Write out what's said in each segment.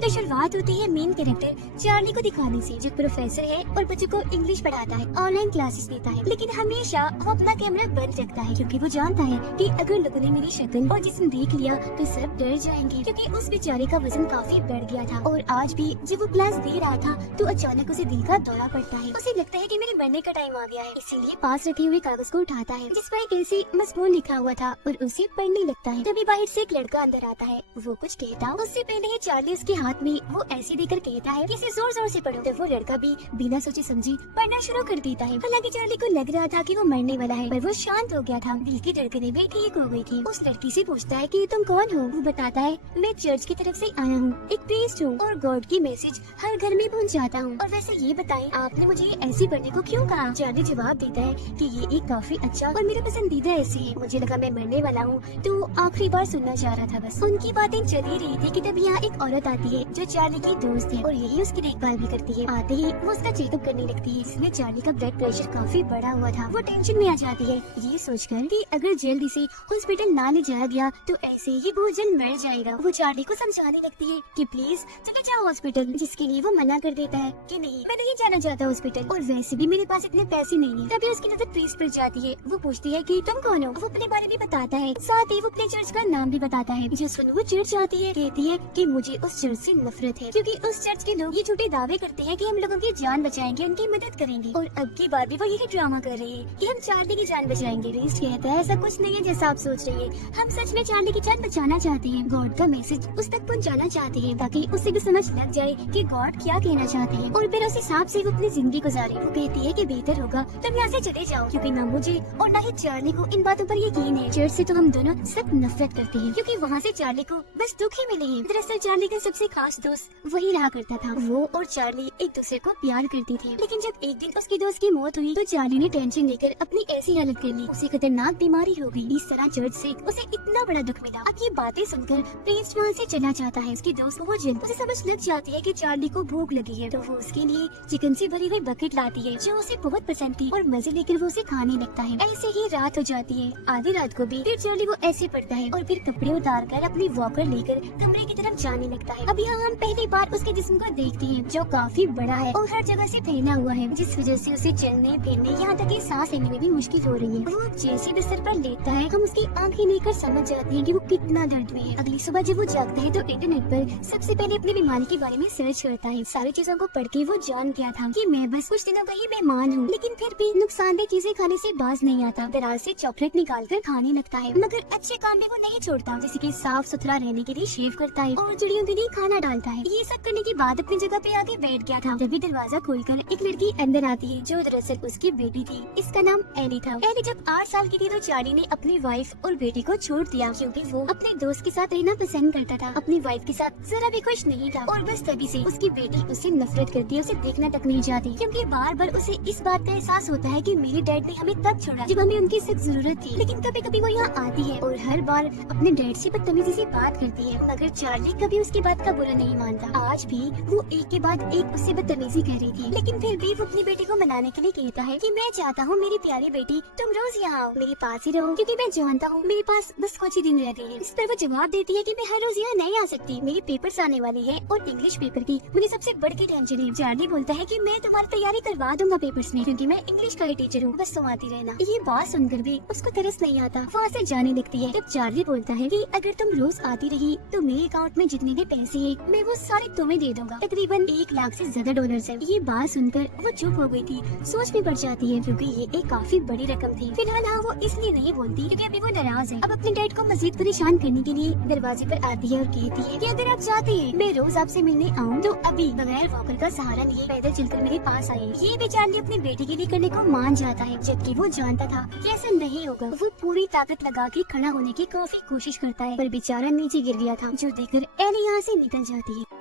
तो शुरुआत होती है मेन कैरेक्टर चार्ली को दिखाने से, जो प्रोफेसर है और बच्चों को इंग्लिश पढ़ाता है, ऑनलाइन क्लासेस देता है। लेकिन हमेशा वो अपना कैमरा बंद रखता है क्योंकि वो जानता है कि अगर लोगों ने मेरी शक्ल और जिस्म देख लिया तो सब डर जाएंगे, क्योंकि उस बेचारे का वजन काफी बढ़ गया था। और आज भी जब वो क्लास दे रहा था तो अचानक उसे दिल का दौरा पड़ता है। उसे लगता है कि मेरे मरने का टाइम आ गया है, इसीलिए पास रखे हुए कागज को उठाता है जिस पर कैसे मजबूर लिखा हुआ था और उसे पढ़ने लगता है। तभी बाहर से एक लड़का अंदर आता है। वो कुछ कहता उससे पहले ही चार्ली उसके हाथ में वो ऐसे देकर कहता है कि इसे जोर जोर से पढ़ो। तो वो लड़का भी बिना सोचे समझे पढ़ना शुरू कर देता है। हालांकि चार्ली को लग रहा था कि वो मरने वाला है, पर वो शांत हो गया था। दिल की धड़कनें भी ठीक हो गई थी। उस लड़की से पूछता है कि तुम कौन हो। वो बताता है मैं चर्च की तरफ से आया हूँ, एक प्रीस्ट हूँ और गॉड की मैसेज हर घर में पहुँचाता हूँ। और वैसे ये बताएं आपने मुझे ऐसे पढ़ने को क्यों कहा। चार्ली जवाब देता है कि ये एक काफी अच्छा और मेरा पसंदीदा ऐसे है। मुझे लगा मैं मरने वाला हूँ तो आखिरी बार सुनना चाह रहा था बस। उनकी बातें चली रही थी कि तभी यहाँ एक औरत आती है जो चार्ली की दोस्त है और यही उसकी देखभाल भी करती है। आते ही वो उसका चेकअप करने लगती है, जिसमें चार्ली का ब्लड प्रेशर काफी बढ़ा हुआ था। वो टेंशन में आ जाती है ये सोचकर कि अगर जल्दी से हॉस्पिटल ना ले जाया गया तो ऐसे ही बहुत जल्द मर जाएगा। वो चार्ली को समझाने लगती है कि प्लीज चले जाओ हॉस्पिटल, जिसके लिए वो मना कर देता है कि नहीं मैं नहीं जाना चाहता हॉस्पिटल और वैसे भी मेरे पास इतने पैसे नहीं है। तभी उसकी नजर प्रीस्ट पर जाती है। वो पूछती है कि तुम कौन हो। वो अपने बारे में बताता है, साथ ही वो अपने चर्च का नाम भी बताता है। जो सुन वो चर्च आती है, कहती है कि मुझे उस चर्च से नफरत है क्योंकि उस चर्च के लोग ये झूठे दावे करते हैं कि हम लोगों की जान बचाएंगे, उनकी मदद करेंगे। और अब की बार भी वो यही ड्रामा कर रहे हैं कि हम चार्ली की जान बचाएंगे। प्रीस्ट कहता है ऐसा कुछ नहीं है जैसा आप सोच रही है, हम सच में चार्ली की जान बचाना चाहते हैं। गॉड का मैसेज उस तक पहुँचाना चाहते हैं ताकि उसे भी समझ लग जाए कि गॉड क्या कहना चाहते हैं और फिर उस हिसाब से वो अपनी जिंदगी गुजारे। वो कहती है कि बेहतर होगा तुम यहाँ से चले जाओ क्योंकि ना मुझे और ना ही चार्ली को इन बातों पर यकीन है। चर्च से तो हम दोनों सब नफरत करते हैं क्योंकि वहाँ से चार्ली को बस दुख ही मिले हैं। दरअसल चार्ली का सबसे खास दोस्त वही रहा करता था। वो और चार्ली एक दूसरे को प्यार करती थी, लेकिन जब एक दिन उसकी दोस्त की मौत हुई तो चार्ली ने टेंशन लेकर अपनी ऐसी हालत कर ली, उसे खतरनाक बीमारी हो गई। इस तरह चर्च से उसे इतना बड़ा दुख मिला। अब ये बातें सुनकर प्रिंस वहाँ से चला जाता है। उसकी दोस्त वो जिन उसे समझ लग जाती है कि चार्ली को भूख लगी है, तो वो उसके लिए चिकन से भरी हुई बकेट लाती है जो उसे बहुत पसंद थी और मजे लेकर वो उसे खाने लगता है। ऐसे ही रात हो जाती है। आधी रात को भी फिर चार्ली वो ऐसे पड़ता है और फिर कपड़े उतार कर अपनी वॉकर लेकर कमरे की तरफ जाने लगता है। अब यहाँ हम पहली बार उसके जिस्म को देखते हैं जो काफी बड़ा है और हर जगह से फैला हुआ है, जिस वजह से उसे चलने फिरने यहाँ तक कि सांस लेने में भी मुश्किल हो रही है। वो जैसे बिस्तर पर लेटता है हम उसकी आंखें लेकर समझ जाते हैं कि वो कितना दर्द में है। अगली सुबह जब वो जागता है तो इंटरनेट पर सबसे पहले अपनी बीमारी के बारे में सर्च करता है। सारी चीजों को पढ़ के वो जान गया था कि मैं बस कुछ दिनों का ही बीमार हूँ, लेकिन फिर भी नुकसानदेह चीजें खाने से बाज नहीं आता। दराज से चॉकलेट निकाल कर खाने लगता है, मगर अच्छे काम में वो नहीं छोड़ता, जैसे कि साफ सुथरा रहने के लिए शेव करता है और चिड़ियों के लिए खाना डालता है। ये सब करने के बाद अपनी जगह पे आके बैठ गया था। तभी दरवाजा खोलकर एक लड़की अंदर आती है जो दरअसल उसकी बेटी थी। इसका नाम एली था। एली जब 8 साल की थी तो चार्ली ने अपनी वाइफ और बेटी को छोड़ दिया क्योंकि वो अपने दोस्त के साथ रहना पसंद करता था, अपनी वाइफ के साथ जरा भी खुश नहीं था। और बस तभी से उसकी बेटी उससे नफरत करती है, उसे देखना तक नहीं चाहती क्योंकि बार बार उसे इस बात का एहसास होता है कि मेरे डैड ने हमें तब छोड़ा जब हमें उनकी सख्त जरूरत थी। लेकिन कभी कभी वो यहाँ आती है और हर बार अपने डैड से बदतमीजी से बात करती है, मगर चार्ली कभी उसकी बात का बुरा नहीं मानता। आज भी वो एक के बाद एक उससे बदतमीजी कर रही थी, लेकिन फिर भी वो अपनी बेटी को मनाने के लिए कहता है कि मैं चाहता हूँ मेरी प्यारी बेटी तुम रोज यहाँ आओ, मेरे पास ही रहो क्योंकि मैं जानता हूँ मेरे पास बस कुछ ही दिन रह गए हैं। इस पर वो जवाब देती है कि मैं हर रोज यहाँ नहीं आ सकती, मेरे पेपर्स आने वाले हैं और इंग्लिश पेपर की मुझे सबसे बड़ी टेंशन है। चार्ली बोलता है कि मैं तुम्हारी तैयारी करवा दूंगा पेपर्स में क्योंकि मैं इंग्लिश का ही टीचर हूँ, बस तुम आती रहना। ये बात सुनकर भी उसको तरस नहीं आता, वहाँ से जाने लगती है। तब चार्ली बोलता है कि अगर तुम रोज आती रही तो मेरे अकाउंट में जितने भी पैसे हैं मैं वो सारे तुम्हें दे दूंगा, तकरीबन 1 लाख से ज्यादा डॉलर्स है। ये बात सुनकर वो चुप हो गई थी, सोच में पड़ जाती है क्योंकि ये एक काफी बड़ी रकम थी। फिलहाल हाँ वो इसलिए नहीं बोलती क्योंकि अभी वो नाराज है। अब अपने डैड को मजीद परेशान करने के लिए दरवाजे पर आती है और कहती है कि अगर आप चाहते हैं मैं रोज आपसे मिलने आऊँ तो अभी बगैर वॉकर का सहारा लिए पैदल चलकर मेरे पास आए। ये भी चार्ली अपनी बेटी के लिए करने को मान जाता है, जबकि वो जानता था कि ऐसा नहीं होगा। वो पूरी ताकत लगा के खड़ा होने की काफी कोशिश करता है पर बेचारा नीचे गिर गया था, जो देखकर एली यहाँ से निकल जाती है।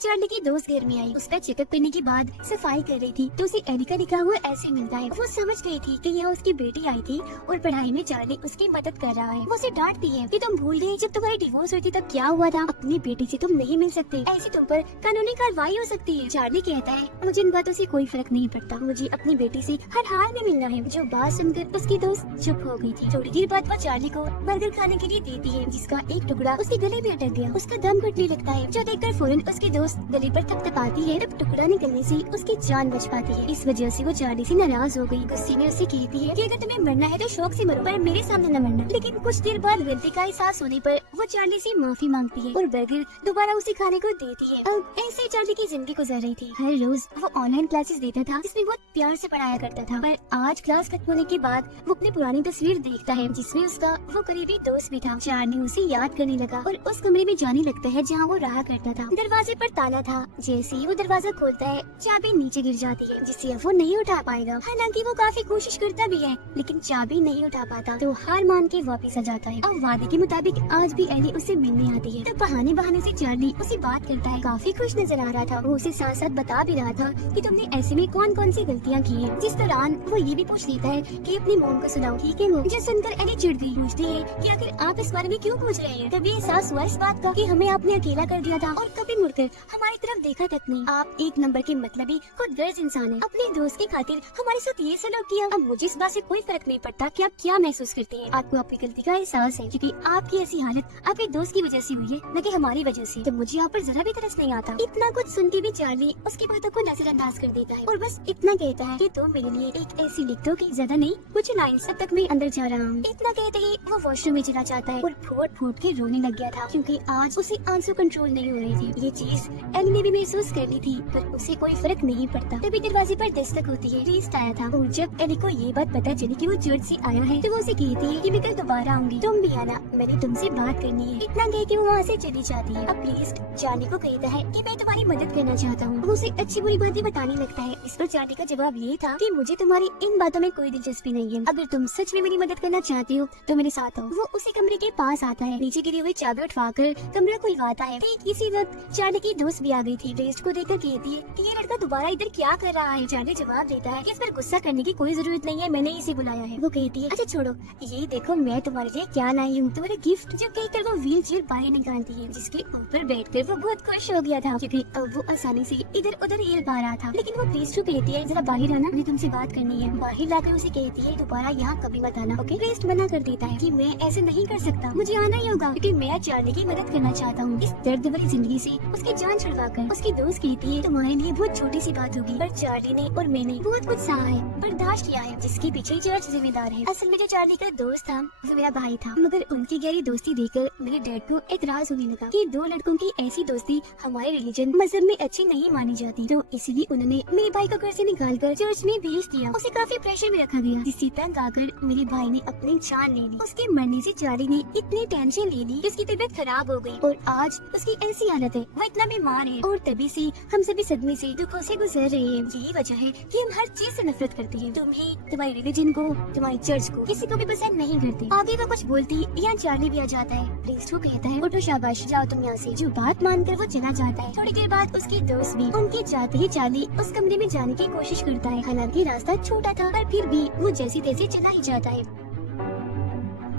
चार्ली की दोस्त घर में आई। उसका चेकअप करने के बाद सफाई कर रही थी तो उसे एली का लिखा हुआ ऐसे मिलता है। वो समझ गई थी कि यहाँ उसकी बेटी आई थी और पढ़ाई में चार्ली उसकी मदद कर रहा है। वो उसे डांटती है कि तुम भूल गई जब तुम्हारी डिवोर्स हुई थी तब क्या हुआ था। अपनी बेटी से तुम नहीं मिल सकते, ऐसे तुम पर कानूनी कार्रवाई हो सकती है। चार्ली कहता है मुझे इन बातों से कोई फर्क नहीं पड़ता, मुझे अपनी बेटी से हर हाल में मिलना है। जो बात सुनकर उसकी दोस्त चुप हो गई थी। थोड़ी देर बाद वो चार्ली को बर्गर खाने के लिए देती है जिसका एक टुकड़ा उसके गले में अटक गया। उसका दम घुटने लगता है जो देखकर फौरन उसकी दोस्त गले पर थपथपाती है। तब टुकड़ा निकलने से उसकी जान बच पाती है। इस वजह से वो चार्ली से नाराज हो गई। गुस्से में उससे कहती है कि अगर तुम्हें मरना है तो शौक से मरो पर मेरे सामने न मरना। लेकिन कुछ देर बाद गलती का एहसास होने पर वो चार्ली से माफी मांगती है और बर्गर दोबारा उसे खाने को देती है। अब ऐसे चार्ली की जिंदगी गुजर रही थी। हर रोज वो ऑनलाइन क्लासेस देता था जिसमें बहुत प्यार से पढ़ाया करता था। पर आज क्लास खत्म होने के बाद वो अपनी पुरानी तस्वीर देखता है जिसमें उसका वो करीबी दोस्त भी था। चार्ली उसे याद करने लगा और उस कमरे में जाने लगता है जहाँ वो रहा करता था। दरवाजे पर ताला था। जैसे ही वो दरवाजा खोलता है चाबी नीचे गिर जाती है जिससे अब वो नहीं उठा पाएगा। हालांकि वो काफी कोशिश करता भी है लेकिन चाबी नहीं उठा पाता तो हार मान के वापस आ जाता है। अब वादे के मुताबिक आज भी एली उससे मिलने आती है। तब बहाने से चार्ली उसे बात करता है। काफी खुश नजर आ रहा था। वो उसे साथ साथ बता भी रहा था कि तुमने ऐसे में कौन कौन सी गलतियाँ की है। जिस दौरान वो ये भी पूछ लेता है कि अपनी मोम को सुनाओ ठीक है वो। जो सुनकर एली चिढ़ गई। पूछती है कि आखिर आप इस बारे में क्यों पूछ रहे हैं। तभी एहसास हुआ इस बात का कि हमें आपने अकेला कर दिया था और कभी मुड़कर हमारी तरफ देखा तक नहीं। आप एक नंबर के मतलबी खुद गर्ज इंसान है। अपने दोस्त की खातिर हमारे साथ ये सलूक किया। अब मुझे इस बात से कोई फर्क नहीं पड़ता कि आप क्या महसूस करते हैं। आपको अपनी गलती का एहसास है क्योंकि आपकी ऐसी हालत आपके दोस्त की वजह से हुई है न कि हमारी वजह से। तो मुझे आप पर जरा भी तरस नहीं आता। इतना कुछ सुन के भी चार्ली उसकी बातों को नजरअंदाज कर देता है और बस इतना कहता है कि तुम मेरे लिए एक ऐसी लिख दो कि ज्यादा नहीं कुछ लाइन सब तक मैं अंदर जा रहा हूँ। इतना कहते ही वो वॉशरूम में चला जाता है और फूट फूट के रोने लग गया था क्योंकि आज उसे आंसू कंट्रोल नहीं हो रही थी। ये चीज एली ने भी महसूस कर ली थी पर उसे कोई फर्क नहीं पड़ता। तभी दरवाजे पर दस्तक होती है। रेस्ट आया था और जब एली को ये बात पता चली कि वो चर्च से आया है तो वो उसे कहती है कि मैं कल दोबारा आऊंगी, तुम भी आना, मैंने तुमसे बात करनी है। इतना कह के वो वहाँ से चली जाती है। अब प्रीस्ट चार्ली को कहता है कि मैं तुम्हारी मदद करना चाहता हूँ। वो उसे अच्छी बुरी बातें बताने लगता है। इस पर चार्ली का जवाब ये था कि मुझे तुम्हारी इन बातों में कोई दिलचस्पी नहीं है। अगर तुम सच में मेरी मदद करना चाहती हो तो मेरे साथ आओ। वो उसी कमरे के पास आता है। नीचे गिरी हुई चाबी उठवाकर कमरा खुलवाता है। ठीक इसी वक्त चार्ली की दोस्त भी आ गई थी। रेस्ट को देखकर कहती है कि ये लड़का दोबारा इधर क्या कर रहा है। चार्ली जवाब देता है कि इस पर गुस्सा करने की कोई जरूरत नहीं है, मैंने इसे बुलाया है। वो कहती है अच्छा छोड़ो, ये देखो मैं तुम्हारे लिए क्या लाई हूँ, तुम्हारे गिफ्ट। जो कहकर वो व्हील चेयर बाहर निकालती है जिसके ऊपर बैठकर वो बहुत खुश हो गया था क्योंकि अब वो आसानी से इधर उधर हिल पा रहा था। लेकिन वो प्रीस्ट को कहती है जरा बाहर आना, मुझे तुमसे बात करनी है। बाहर लाकर उसे कहती है दोबारा यहाँ कभी मत आना, ओके। प्रीस्ट मना कर देता है कि मैं ऐसे नहीं कर सकता, मुझे आना ही होगा क्योंकि मैं चार्ली की मदद करना चाहता हूँ। इस दर्द भरी जिंदगी से उसकी जान छुड़वाकर उसकी दोस्त कहती है तुम्हारे लिए बहुत छोटी सी बात होगी पर चार्ली ने और मैंने बहुत कुछ सहा है, बर्दाश्त किया है, जिसके पीछे चर्च जिम्मेदार है। असल में जो चार्ली का दोस्त था वो मेरा भाई था, मगर उनकी गहरी दोस्ती देखकर मेरे डैड को एतराज होने लगा कि दो लड़कों की ऐसी दोस्ती हमारे रिलीजन मजहब में अच्छी नहीं मानी जाती। तो इसीलिए उन्होंने मेरे भाई को घर से निकालकर चर्च में भेज दिया। उसे काफी प्रेशर में रखा गया जिससे तंग आकर मेरे भाई ने अपनी जान ले ली। उसके मरने से चार्ली ने इतनी टेंशन ले ली कि उसकी तबीयत खराब हो गई और आज उसकी ऐसी हालत है, वो इतना बीमार है और तभी से हम सभी सदमे से दुखों से गुजर रहे हैं। यही वजह है कि हम हर चीज से नफरत करते हैं, तुम्हें, तुम्हारी रिलीजन को, तुम्हारी चर्च को, किसी को भी पसंद नहीं करते। आगे वो कुछ बोलती यहाँ चार्ली भी आ जाता है। प्रीस्ट को कहता है उठो शाबाश जाओ तुम यहाँ से। जो बात मानकर वो चला जाता है। थोड़ी देर बाद उसकी दोस्त भी उनके जाते ही चार्ली उस कमरे में जाने की कोशिश करता है। हालांकि रास्ता छोटा था पर फिर भी वो जैसे तैसे चला ही जाता है।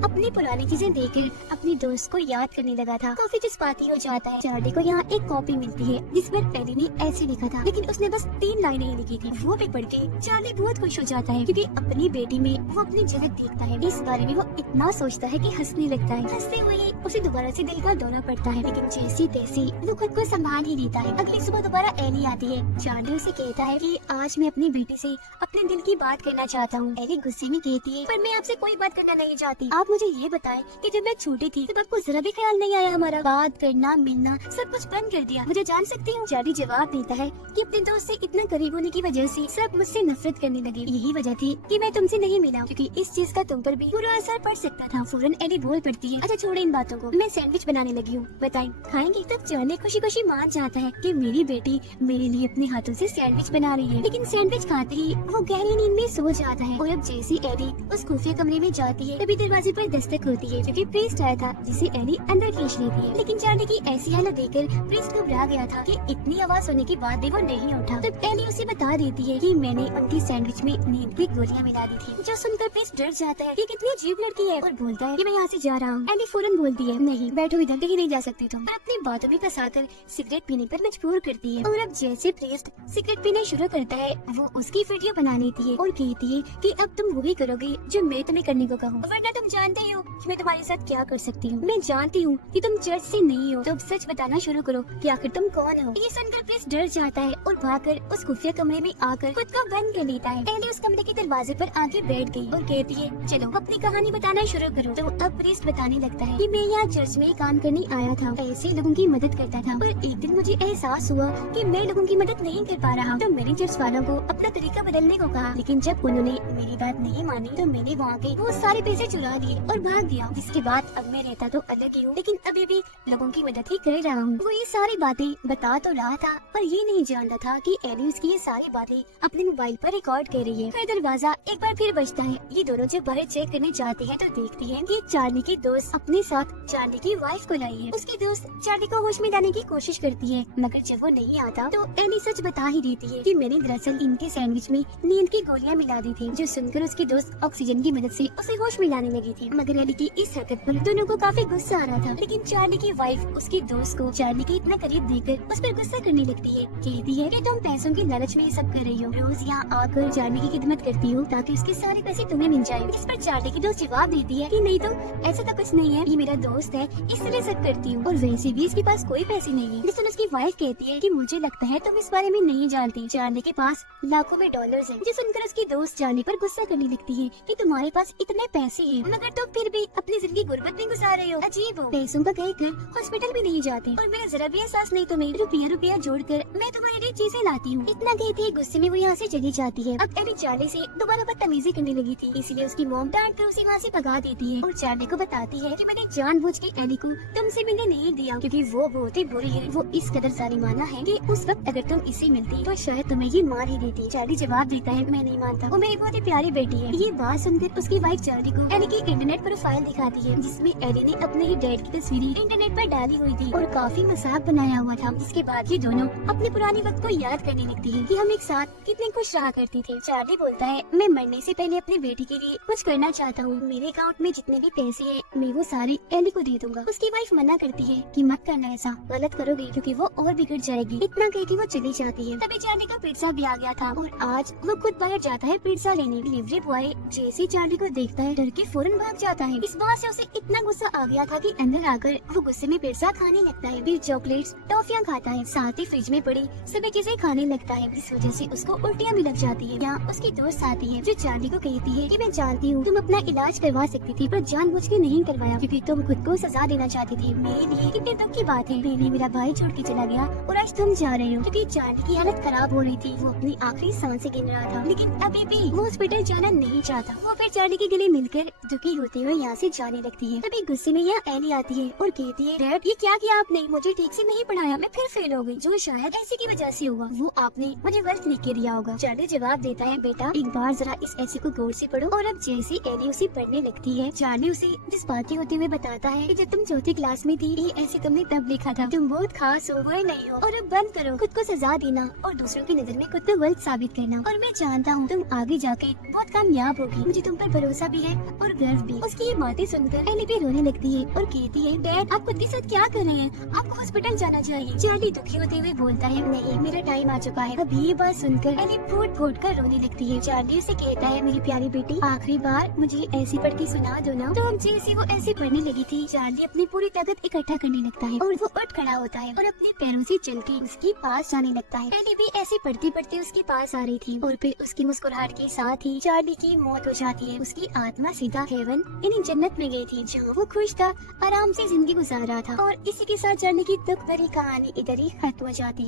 अपनी पुरानी चीजें देखकर अपनी दोस्त को याद करने लगा था। काफी जज्बाती हो जाता है। चार्ली को यहाँ एक कॉपी मिलती है जिस पर एली ने ऐसे लिखा था, लेकिन उसने बस 3 लाइनें ही लिखी थी। वो भी पढ़ के चार्ली बहुत खुश हो जाता है क्योंकि अपनी बेटी में वो अपनी झलक देखता है। इस बारे में वो इतना सोचता है कि हंसने लगता है। हंसते हुए ही उसे दोबारा से दिल का दौरा पड़ता है, लेकिन जैसी तैसी वो खुद को संभाल ही लेता है। अगली सुबह दोबारा एली आती है। चार्ली उसे कहता है कि आज मैं अपनी बेटी से अपने दिल की बात करना चाहता हूँ। एली गुस्से में कहती है पर मैं आपसे कोई बात करना नहीं चाहती। आप मुझे ये बताएं कि जब मैं छोटी थी तब आपको जरा भी ख्याल नहीं आया हमारा बात करना मिलना सब कुछ बंद कर दिया, मुझे जान सकती हूँ। चार्ली जवाब देता है कि अपने दोस्त से इतना करीब होने की वजह से सब मुझसे नफरत करने लगे। यही वजह थी कि मैं तुमसे नहीं मिला क्योंकि इस चीज का तुम पर भी बुरा असर पड़ सकता था। फौरन एली बोल पड़ती है अच्छा छोड़े इन बातों को, मैं सैंडविच बनाने लगी हूँ, बताएं खाएंगे। तब चार्ली खुशी खुशी मान जाता है कि मेरी बेटी मेरे लिए अपने हाथों से सैंडविच बना रही है। लेकिन सैंडविच खाते ही वो गहरी नींद में सो जाता है। और अब जैसी एली उस खुफिया कमरे में जाती है तभी दरवाजे पर दस्तक होती है क्योंकि प्रीस्ट आया था जिसे एली अंदर खींच लेती है। लेकिन चार्ली की ऐसी हालत देखकर प्रीस्ट घबरा गया था कि इतनी आवाज सुनने के बाद भी वो नहीं उठा। तब एली उसे बता देती है कि मैंने उनकी सैंडविच में नींद की गोलियां मिला दी थी। जो सुनकर प्रीस्ट डर जाता है कि कितनी अजीब लड़की है और बोलता है कि मैं यहाँ से जा रहा हूँ। एली फौरन बोलती है नहीं बैठो, इधर कहीं नहीं जा सकती तुम, और अपनी बातों में फंसाकर सिगरेट पीने पर मजबूर करती है। और अब जैसे प्रीस्ट सिगरेट पीना शुरू करता है वो उसकी वीडियो बना लेती है और कहती है कि अब तुम वही करोगे जो मैं तुम्हें करने को कहूँ, वरना तुम जानते ही हो कि मैं तुम्हारे साथ क्या कर सकती हूँ। मैं जानती हूँ कि तुम चर्च से नहीं हो, तो अब सच बताना शुरू करो कि आखिर तुम कौन हो। ये सुनकर प्रीस्ट डर जाता है और भागकर उस खुफिया कमरे में आकर खुद को बंद कर लेता है। एली उस कमरे के दरवाजे पर आके बैठ गई और कहती है चलो अपनी कहानी बताना शुरू करो। तो अब प्रीस्ट बताने लगता है कि मैं यहाँ चर्च में काम करने आया था, ऐसे लोगों की मदद करता था, पर एक दिन मुझे एहसास हुआ कि मैं लोगों की मदद नहीं कर पा रहा। तो मैंने चर्च वालों को अपना तरीका बदलने को कहा, लेकिन जब उन्होंने मेरी बात नहीं मानी तो मैंने वहाँ के वो सारे पैसे चुरा लिए और भाग गया। जिसके बाद अब मैं रहता तो अलग ही हूँ, लेकिन अभी भी लोगों की मदद ही कर रहा हूँ। वो ये सारी बातें बता तो रहा था पर ये नहीं जानता था कि एली उसकी ये सारी बातें अपने मोबाइल पर रिकॉर्ड कर रही है। फिर दरवाजा एक बार फिर बजता है। ये दोनों जब बाहर चेक करने जाते हैं तो देखते हैं कि चार्ली की दोस्त अपने साथ चार्ली की वाइफ को लाई है। उसकी दोस्त चार्ली को होश में लाने की कोशिश करती है, मगर जब वो नहीं आता तो एली सच बता ही देती है कि मैंने दरअसल इनके सैंडविच में नींद की गोलियां मिला दी थी। जो सुनकर उसकी दोस्त ऑक्सीजन की मदद से उसे होश में लाने लगी थी। मगर एली की इस हरकत पर दोनों को काफी गुस्सा आ रहा था, लेकिन चार्ली की वाइफ उसकी दोस्त को चार्ली के इतना करीब देखकर उस पर गुस्सा करने लगती है। कहती है कि तुम पैसों के लालच में ये सब कर रही हो, रोज यहाँ आकर चार्ली की खिदमत करती हो ताकि उसके सारे पैसे तुम्हें मिल जाए। इस पर चार्ली की दोस्त जवाब देती है कि नहीं तो ऐसा तो कुछ नहीं है, ये मेरा दोस्त है इसलिए सब करती हूँ, और वैसे भी इसके पास कोई पैसे नहीं है। लेकिन उसकी वाइफ कहती है कि मुझे लगता है तुम इस बारे में नहीं जानती, चार्ली के पास लाखों में डॉलर्स हैं। जो सुनकर उसकी दोस्त चार्ली पर गुस्सा करने लगती है कि तुम्हारे पास इतने पैसे हैं मगर तुम फिर भी अपनी जिंदगी गुर्बत में गुजार रहे हो, अजीब हो, पैसों का कहीं कर हॉस्पिटल भी नहीं जाते और मेरा जरा भी एहसास नहीं तुम्हें रुपया रुपया जोड़कर मैं तुम्हारे लिए चीजें लाती हूँ। इतना कहती है गुस्से में वो यहाँ से चली जाती है। अब एली चार्ली से दोबारा बदतमीजी करने लगी थी, इसलिए उसकी मॉम डांट कर उसे वहाँ से भगा देती है और चार्ली को बताती है कि मैंने जानबूझ के एली को तुमसे मिलने नहीं दिया क्योंकि वो बहुत ही बुरी है। वो इस कदर जालिमाना है कि उस वक्त अगर तुम इसे मिलती तो शायद तुम्हें ये मार ही देती। चार्ली जवाब देता है मैं नहीं मानता, वो मेरी बहुत ही प्यारी बेटी है। ये बात सुनकर उसकी वाइफ चार्ली को एली की इंटरनेट प्रोफाइल दिखाती है जिसमें एली ने अपने ही डैड की तस्वीरें इंटरनेट पर डाली हुई थी और काफी मजाक बनाया हुआ था। जिसके बाद ये दोनों अपने पुराने वक्त को याद करने लगती है कि हम एक साथ कितने खुश रहा करते थे। चार्ली बोलता है मैं मरने से पहले अपनी बेटी के लिए कुछ करना चाहता हूँ, मेरे अकाउंट में जितने भी पैसे हैं मैं वो सारे एली को दे दूंगा। उसकी वाइफ मना करती है कि मत करना, ऐसा गलत करोगे क्योंकि वो और बिगड़ जाएगी। इतना कहती वो चली जाती है। तभी चार्ली का पिज्जा भी आ गया था और आज वो खुद बाहर जाता है पिज्जा लेने। डिलीवरी बॉय जैसे चार्ली को देखता है डर के फौरन भाग जाता है। इस बात से उसे इतना गुस्सा आ गया था कि अंदर आकर वो गुस्से में पिज्जा खाने लगता है, फिर चॉकलेट्स टॉफियां खाता है, साथ ही फ्रिज में पड़ी सभी चीजें खाने लगता है। इस वजह से उसको उल्टियां भी लग जाती है। यहाँ उसकी दोस्त आती है जो चार्ली को कहती है कि मैं जानती हूँ तुम अपना इलाज करवा सकती थी पर जानबूझ के नहीं करवाया क्योंकि तुम खुद को सजा देना चाहती थी। मेरे लिए कितने दुख की बात है, पहले मेरा भाई छोड़ के चला गया और आज तुम जा रहे हो। क्योंकि चार्ली की हालत खराब हो रही थी, वो अपनी आखिरी सांसें गिन रहा था, लेकिन अभी भी वो हॉस्पिटल जाना नहीं चाहता। वो फिर चार्ली के गले मिलकर दुखी होते हुए यहाँ से जाने लगती है। तभी गुस्से में यहाँ एली आती है और कहती है डैड ये क्या किया आपने, मुझे ठीक से नहीं पढ़ाया, मैं फिर फेल हो गई, जो शायद ऐसी की वजह से हुआ, वो आपने मुझे गलत लिख के दिया होगा। चार्ली जवाब देता है बेटा एक बार जरा इस ऐसे को गौर से पढ़ो। और अब जैसे एली उसे पढ़ने लगती है चार्ली उसे जज्बाती होते हुए बताता है कि जब तुम चौथी क्लास में थी ये ऐसे तुमने तब लिखा था, तुम बहुत खास हो, बुरे नहीं हो, और अब बंद करो खुद को सजा देना और दूसरों की नजर में खुद को गलत साबित करना, और मैं जानता हूँ तुम आगे जाके बहुत कामयाब होगी, मुझे तुम पर भरोसा भी है और गर्व भी। उसकी ये बातें सुनकर एली भी रोने लगती है और कहती है डैड आप खुद के साथ क्या कर रहे हैं, आपको हॉस्पिटल जाना चाहिए। चार्ली दुखी होते हुए बोलता है नहीं मेरा टाइम आ चुका है। अब ये बात सुनकर एली फूट फूट कर रोने लगती है। चार्ली उसे कहता है मेरी प्यारी बेटी आखिरी बार मुझे ऐसी पढ़ के सुना दो ना। तो अब जैसे वो ऐसे पढ़ने लगी थी चार्ली अपनी पूरी ताकत इकट्ठा करने लगता है और वो उठ खड़ा होता है और अपने पैरों से चल के उसके पास जाने लगता है। एली भी ऐसे पढ़ते पढ़ते उसके पास आ रही थी और फिर उसकी मुस्कुराहट के साथ ही चार्ली की मौत हो जाती है। उसकी आत्मा सीधा हेवन यानी जन्नत में गई थी जहाँ वो खुश था, आराम से जिंदगी गुजार रहा था। और इसी के साथ चार्ली की दुख भरी कहानी इधर ही खत्म हो जाती है।